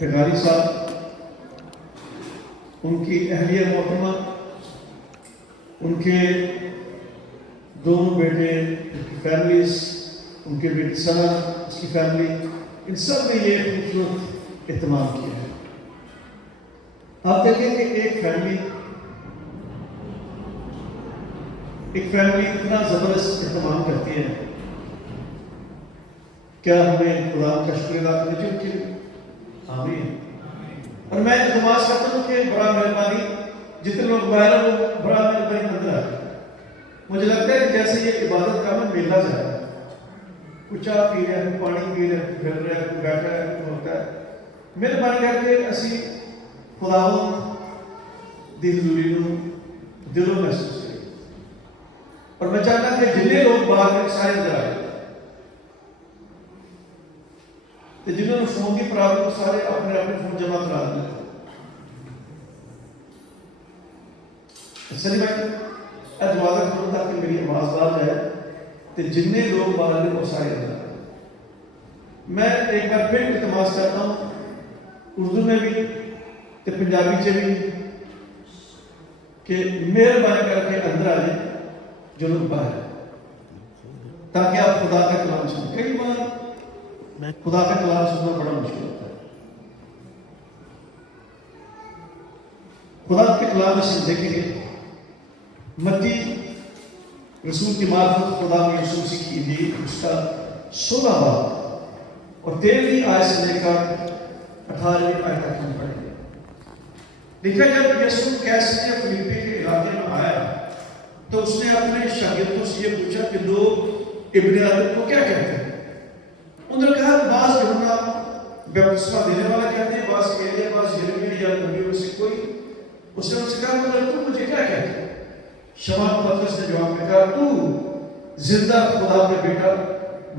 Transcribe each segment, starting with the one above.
پیغاری صاحب، ان کی اہلیہ محترمہ، ان کے دونوں بیٹے، ان کی فیملیز، ان کے بیٹے ثنا، اس کی فیملی، ان سب نے یہ خوبصورت اہتمام کیا ہے۔ آپ دیکھیں کہ ایک فیملی اتنا زبردست اہتمام کرتی ہے، کیا ہمیں خدا کا شکر ادا کرنا چاہیے؟ آمین۔ اور میں التماس کرتا ہوں کہ بڑا مہربانی جتنے لوگ باہر ہیں وہ بڑا مہربانی اندر آ جائیں۔ مجھے لگتا ہے کہ جیسے یہ عبادت کا میں میلہ جا رہا ہے، کوئی چاہ پی رہا ہے، کوئی پانی پی رہا ہے، کوئی پھر رہا ہے، کوئی بیٹھا ہے، کوئی ہوتا ہے۔ مہربانی کر کے اسی خداوند دی حضوری نوں دلوں محسوس کریں۔ اور میں چاہتا کہ جتنے لوگ باہر میں سارے اندر آئے، تو جنہوں نے فون کی پرابلم کو سارے اپنے اپنے فون جمع کرا دیں۔ سلی بھائی دعا کروں تاکہ میری آواز باہر جائے، تو جتنے لوگ باہر ہیں وہ سارے اندر آئے۔ میں ایک بار پھر التماس کرتا ہوں، اردو میں بھی تو پنجابی سے بھی، کہ مہربانی کر کے اندر آ جائیں جو لوگ باہر ہیں، تاکہ آپ خدا کا کلام سنیں۔ کئی بار خدا کا کلام سننا بڑا مشکل ہوتا ہے۔ خدا کے کلام میں سے دیکھیں گے متی رسول کی معرفت خدا میں یسوع مسیح کی انجیل اس کا 16 باب اور 13ویں آیت سے لے کر 18ویں آیت تک ہم پڑھیں گے۔ لکھا جب یسوع کیسریا فلیپی کے علاقے میں آیا تو اس نے اپنے شاگردوں سے یہ پوچھا کہ لوگ ابن آدم کو کیا کہتے ہیں؟ انہوں نے کہا بعض یوحنا بپتسمہ دینے والا کہتے ہیں، بعض ایلیا، بعض یرمیا یا نبیوں میں سے کوئی۔ اس نے ان سے کہا مگر تم مجھے کیا کہتے ہیں؟ شمعون پترس نے جواب میں کہا تو زندہ خدا کا بیٹا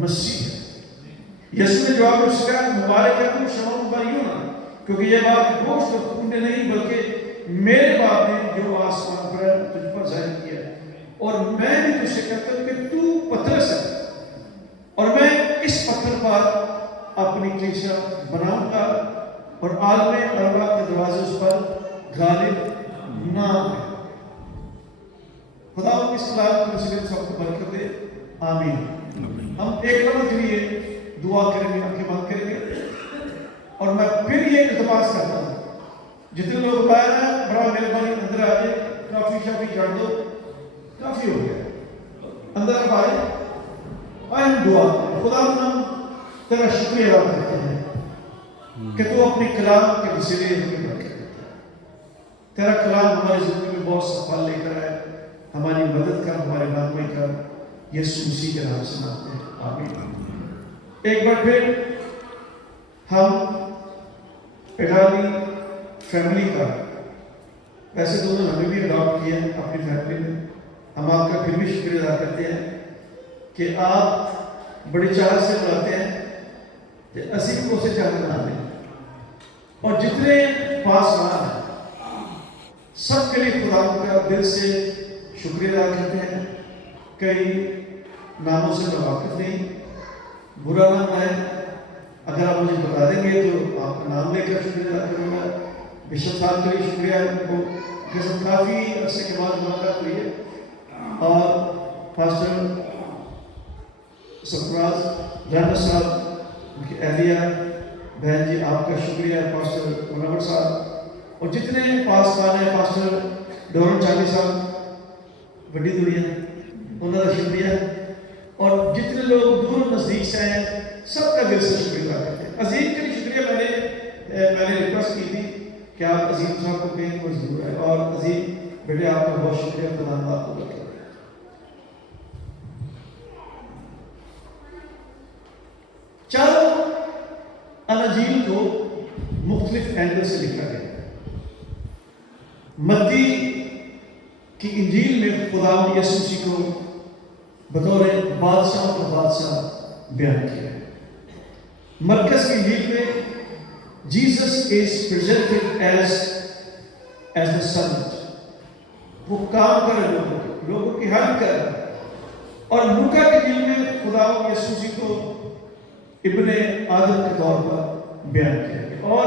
مسیح ہے۔ یسوع نے جواب میں اس سے کہا مبارک ہے تم شمعون بر یونا، کیونکہ یہ بات گوشت اور خون نے نہیں بلکہ میرے باپ نے جو آسمان پر ہے تجھ پر ظاہر کیا ہے۔ اور میں بھی تجھ سے کہتا ہوں کہ تو پترس ہے، اور میں اس پتھر پر اپنی کلیسیا بناؤں گا، اور عالم اربع کے دروازے اس پر غالب نہ ہے۔ خدا ان کی صلاح کو نصیب سب کو برکت دے، آمین۔ ہم ایک لمحے کے لیے دعا کریں گے، آنکھیں بند کریں گے، اور میں پھر یہ التماس کرتا ہوں جتنے لوگ باہر ہیں بڑا مہربانی اندر آ جائے، کافی شافی چڑھ دو، کافی ہو گیا، اندر آئے ہم دعا کریں۔ خدا ہم تیرا شکریہ ادا کرتے ہیں کہ تو اپنی کلام کے وسیلے ہمیں برکت دیتا ہے۔ تیرا کلام ہماری زندگی میں بہت سا پھل لے کر آئے، ہماری مدد کر، ہمارے رہنمائی کر، یسوع مسیح کے نام سے مانگتے ہیں، آمین۔ ایک بار پھر ہم پیغامی فیملی کا، ویسے دونوں ہمیں بھی اڈاپٹ کیا ہے اپنی فیملی میں، ہم آپ کا پھر بھی شکریہ ادا کرتے ہیں کہ آپ بڑی چاہت سے بلاتے ہیں کہ اسی کو اسے چاہت بناتے ہیں، اور جتنے پاسبان ہیں سب کے لیے خدا کا دل سے شکریہ ادا کرتے ہیں۔ کئی ناموں سے میں واقف نہیں، برا نام ہے، اگر آپ مجھے بتا دیں گے تو آپ کا نام لے کر شکریہ ادا کروں گا۔ بشپ صاحب کے لیے شکریہ، ان کو کافی عرصے کے بعد ملاقات ہوئی ہے، اور پاسٹر سرفراز رحمت صاحب، ان کی اہلیہ بہن جی، آپ کا شکریہ، پاسٹر منور صاحب، اور جتنے پاسبان ہیں، پاسٹر ڈورن چالی صاحب بڑی دنیا، انہوں کا شکریہ، اور جتنے لوگ دور نزدیک سے ہیں سب کا دل سے شکریہ ادا کرتے ہیں۔ عظیم کے لیے شکریہ، میں نے ریکویسٹ کی تھی کہ آپ عظیم صاحب کو کہیں کوئی ضرور ہے، اور عظیم بیٹے آپ کا بہت شکریہ، خدا آپ کو برکت دے۔ چاروں اناجیل کو مختلف اینگل سے لکھا گیا ہے۔ متی کی انجیل میں خدا یسوع مسیح کو بطور بادشاہ کا بادشاہ بیان کیا ہے۔ مرکز کی انجیل میں Jesus is presented as the servant, وہ کام کر رہے لوگوں کی ہیلپ کر رہے، اور لوکا کی انجیل میں خدا یسوع مسیح کو ابن آدم کے طور پر بیان کیا گیا، اور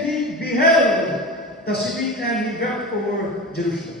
he beheld the city and he wept over Jerusalem,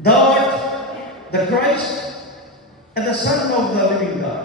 thou art the Christ and the Son of the living God।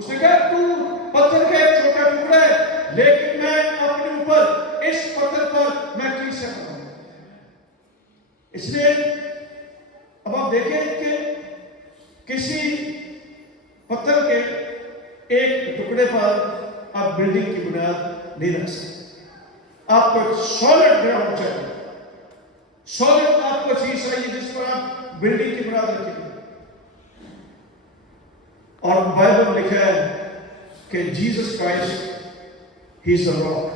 اس نے کہا تو پتھر کا ایک چھوٹا ٹکڑا ہے لیکن میں اپنے اوپر اس پتھر پر میں کلیسیا بناؤں گا. اس لیے اب آپ دیکھیں کہ کسی پتھر کے ایک ٹکڑے پر آپ بلڈنگ کی بنیاد نہیں رکھ سکتے. آپ کو سالڈ گراؤنڈ چاہیے. سالڈ آپ کو چیز چاہیے جس پر آپ بلڈنگ کی بنیاد رکھیں. اور بائبل میں لکھا ہے کہ Jesus Christ he is a rock.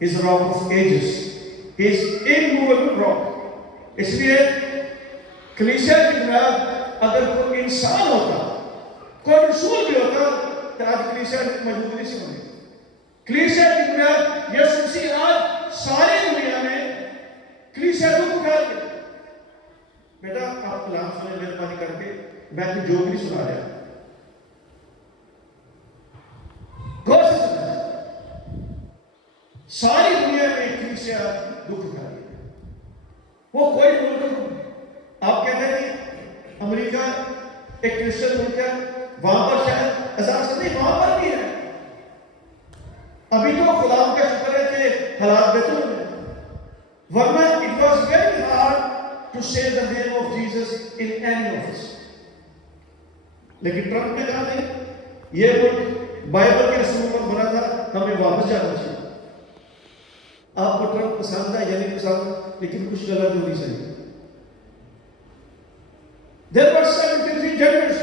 He is a rock of ages. He is immovable rock. اس لیے کلیسیا کی بنیاد اگر کوئی انسان ہوتا, کوئی رسول بھی ہوتا, تو آج کلیسیا موجود نہیں سی بنی. کلیسیا کی بنیاد یسوع مسیح آج ساری دنیا میں کلیسیا کو اٹھا کے. بیٹا آپ کلام سنیں مہربانی کر کے, میں تو جو بھی سنا رہا ہوں غور سے سنیں. ساری دنیا میں کلیسیا دکھ اٹھا رہی ہے. وہ کوئی ملک, آپ کہتے ہیں امریکہ ایک کرسچن ملک ہے, وہاں پر شاید ہزار سے نہیں, وہاں پر بھی ہے. ابھی تو خدا کا شکر ہے کہ حالات بہتر ہوئے, ورنہ it was very hard to say the name of Jesus in any of us. لیکن ٹرمپ نے کہا نہیں, یہ ملک بائبل کے اصولوں پر بنا تھا, ہمیں واپس جانا چاہیے. آپ کو ٹرمپ پسند ہے یا نہیں پسند, لیکن کچھ غلط ہونی چاہیے. There were 73 genders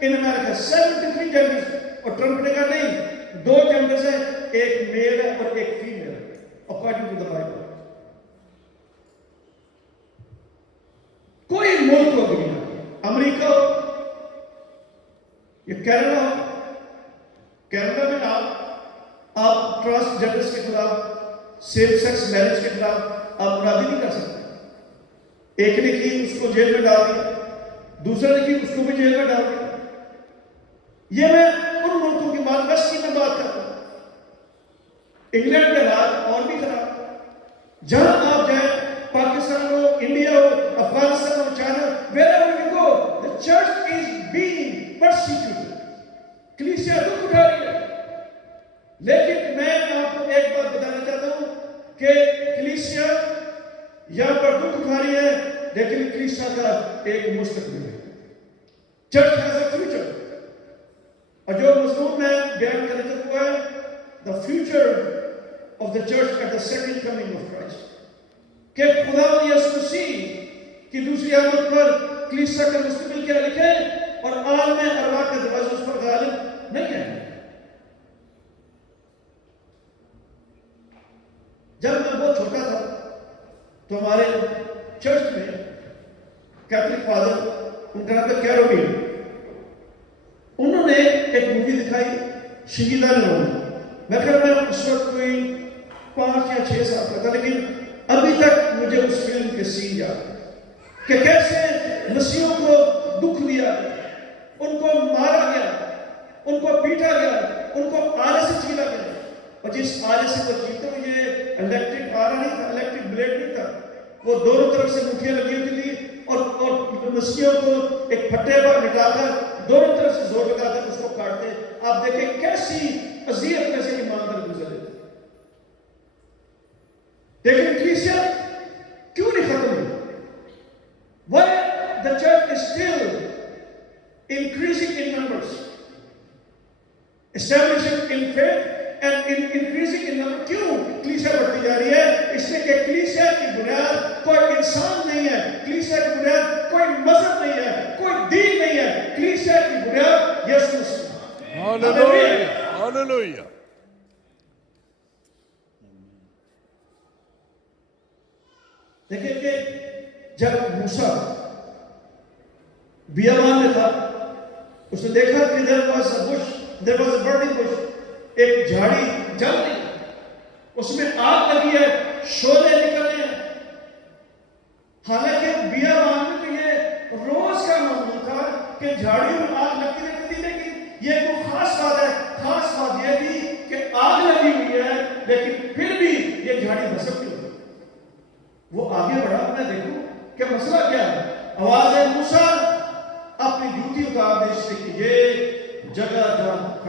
in America, 73 genders. اور ٹرمپ نے کہا نہیں, 2 genders ہیں, ایک میل ہے اور ایک فیمیل ہے, according to the Bible. کوئی ملک ہو دنیا, امریکہ ہو یا کینیڈا ہو, کینیڈا میں آپ ٹرانسجنڈرز کے خلاف, سیم سیکس میرج کے خلاف آپ منادی نہیں کر سکتے. ایک نے کی اس کو جیل میں ڈال دیا, دوسرے نے کی اس کو بھی جیل میں ڈال دیا. یہ میں ان ملکوں کی بات, ویسٹ کی میں بات کرتا ہوں. انگلینڈ کے حالات اور بھی خراب. جہاں آپ جائیں, پاکستان ہو, انڈیا ہو, افغانستان ہو, China, wherever you go, the church is being persecuted. کلیسیا دکھ اٹھا رہی ہے. لیکن میں آپ کو ایک بات بتانا چاہتا ہوں کہ کلیسیا یہاں پر دکھ اٹھا رہی ہے, لیکن کلیسیا کا ایک مستقبل ہے. Church has a future. اور جو مضمون میں بیان کرنے ہوا ہے, the future of the church at the second coming of Christ. کہ خدا یسوع مسیح کی دوسری آمد پر کلیسیا کا مستقبل کیا لکھے, اور عالم ارواح کا دروازہ اس پر غالب نہیں ہے. جب میں بہت چھوٹا تھا تو ہمارے چرچ میں کیتھولک فادر, ان کا نام کیروبین, انہوں نے ایک مووی دکھائی شہیدان روم. میں خیال میں اس وقت کوئی 5 یا 6 سال کا تھا, لیکن ابھی تک مجھے اس فلم کے سین یاد ہے کہ کیسے مسیحوں کو دکھ دیا گیا, ان کو مارا گیا, ان کو پیٹا گیا, ان کو آلے سے چھیلا گیا. اور جس آلے سے وہ چیلتے ہوئے, یہ الیکٹرک آلہ نہیں تھا, الیکٹرک بلیڈ نہیں تھا, وہ دونوں طرف سے مٹھیاں لگی ہوئی تھی, اور مسیحوں کو ایک پھٹے پر لٹا کر دونوں طرف سے زور لگا کر اس کو کاٹتے. آپ دیکھیں کیسی اذیت میں سے ایماندار گزرے. لیکن کلیسیا کیوں نہیں ختم ہوئی؟ Why the church is still increasing in numbers, establishing in faith and increasing in number. کیوں کلیسیا بڑھتی جا رہی ہے؟ اس لیے کہ کلیسیا کی بنیاد کوئی انسان نہیں ہے, کلیسیا کی بنیاد کوئی مذہب نہیں ہے, کوئی دین نہیں ہے. کلیسیا کی بنیاد یسوع مسیح. Hallelujah, hallelujah. دیکھیں کہ جب موسیٰ بیابان میں تھا, اس نے دیکھا کہ there was a burning bush, ایک جھاڑی جل رہی ہے, اس میں آگ لگی ہے, شعلے نکل رہے ہیں. حالانکہ بیابان میں تو یہ روز کا معمول تھا کہ جھاڑیوں میں آگ لگتی رہتی تھی, لیکن یہ کوئی خاص بات ہے. خاص بات یہ تھی کہ آگ لگی ہوئی ہے, لیکن پھر بھی یہ جھاڑی بھسکتی ہوئی. وہ آگے بڑھا, میں دیکھوں کہ مسئلہ کیا ہے. آواز ہے, موسیٰ اپنی جوتی اتار دے, اس لیے کہ یہ جگہ جہاں